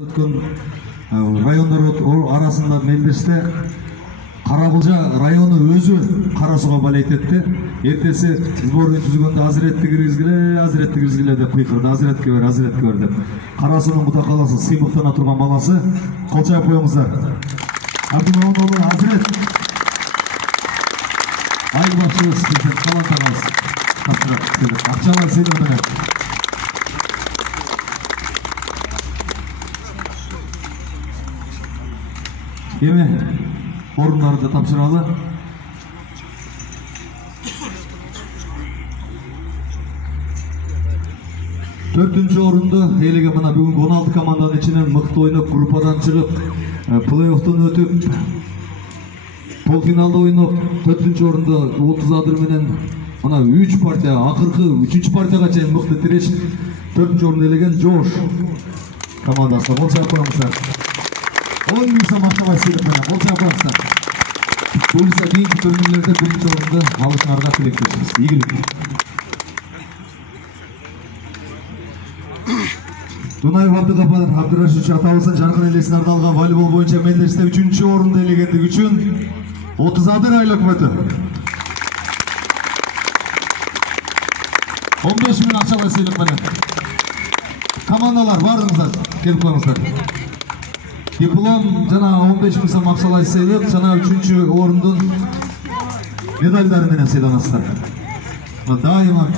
Өткөн райондар арасында мелдеште Каракулжа району өзү кара суга балайт этти. Эртеси сборный түзгөндө Азиретти киргизгиле деп кыйкырды. Азиретке бер деп. Кара суунун кудай кааласа сыймыктана турган баласы. Кол чаап коюңуздар. Абдымаматову Азирет. Айыл башчыбыз калантабыз. Акчалар сыйлык менен. Эми орындарды тапшыралы. Төртүнчү орунду элеге мына бүгүнкү 16 команданын ичинен мыкты ойноп, группадан чыгып, плей-оффтон өтүп, полуфиналда ойноп, төртүнчү орунду 30 адыр менен мына 3 партия, акыркы 3-чү партияга чейин мыкты тирешип, төртүнчү орунду элеген Жош командасы. Кол чаап коюңуздар. 10 миң сом акчалай сыйлык менен кол чаап коюңуздар. Буюрса кийинки турнирлерде биринчи орунду алышыңарга тилектешпиз. Ийгилик. Дунаев Абдыгапар Абдырашевич атабыздын жаркын элесин арналган волейбол боюнча мелдеште 3-чү орунду элегендиги үчүн 30 адыр айыл өкмөтү 15 миң акчалай сыйлык менен. Командалар бардыңыздар, келип коюңуздар. Диплом жана 15 миң сом акчалай сыйлык жана 3-чү орундун медалдары менен сыйланасыздар. Дайыма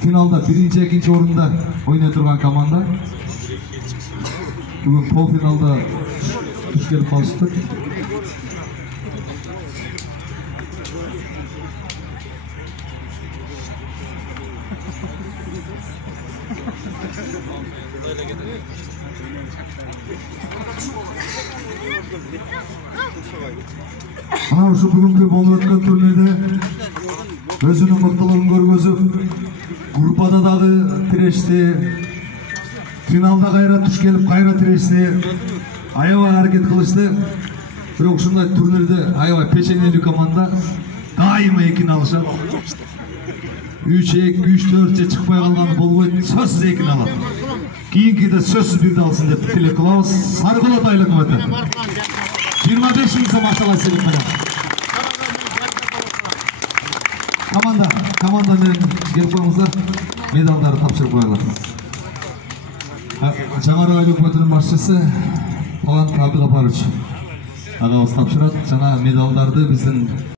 финалда 1-2 орунда ойной турган команда бүгүн полуфиналда туш келип калышты. Мына ушу бүгүнкү болуп өткөн турнирде өзүнүн мыктылыгын көргөзүп, группада дагы тирешти, финалда кайра туш келип кайра тирешти, аябай аракет кылышты. Бирок ушундай турнирде аябай печенелүү команда дайыма экини алышат. 3-2, 3-4 же чыкпай калган болбойт, сөзсүз экини алат. Кийинкиде сөзсүз бирди алсын деп тилек кылабыз. Сарыкулат айыл өкмөтү 25 миң сом акчалай сыйлык менен. Команда менен келип коюңуздар, медалдарды тапшырып коелу. Жаңары айыл өкмөтүнүн башчысы Калант Абдыгапарович агабыз тапшырат жана медалдарды биздин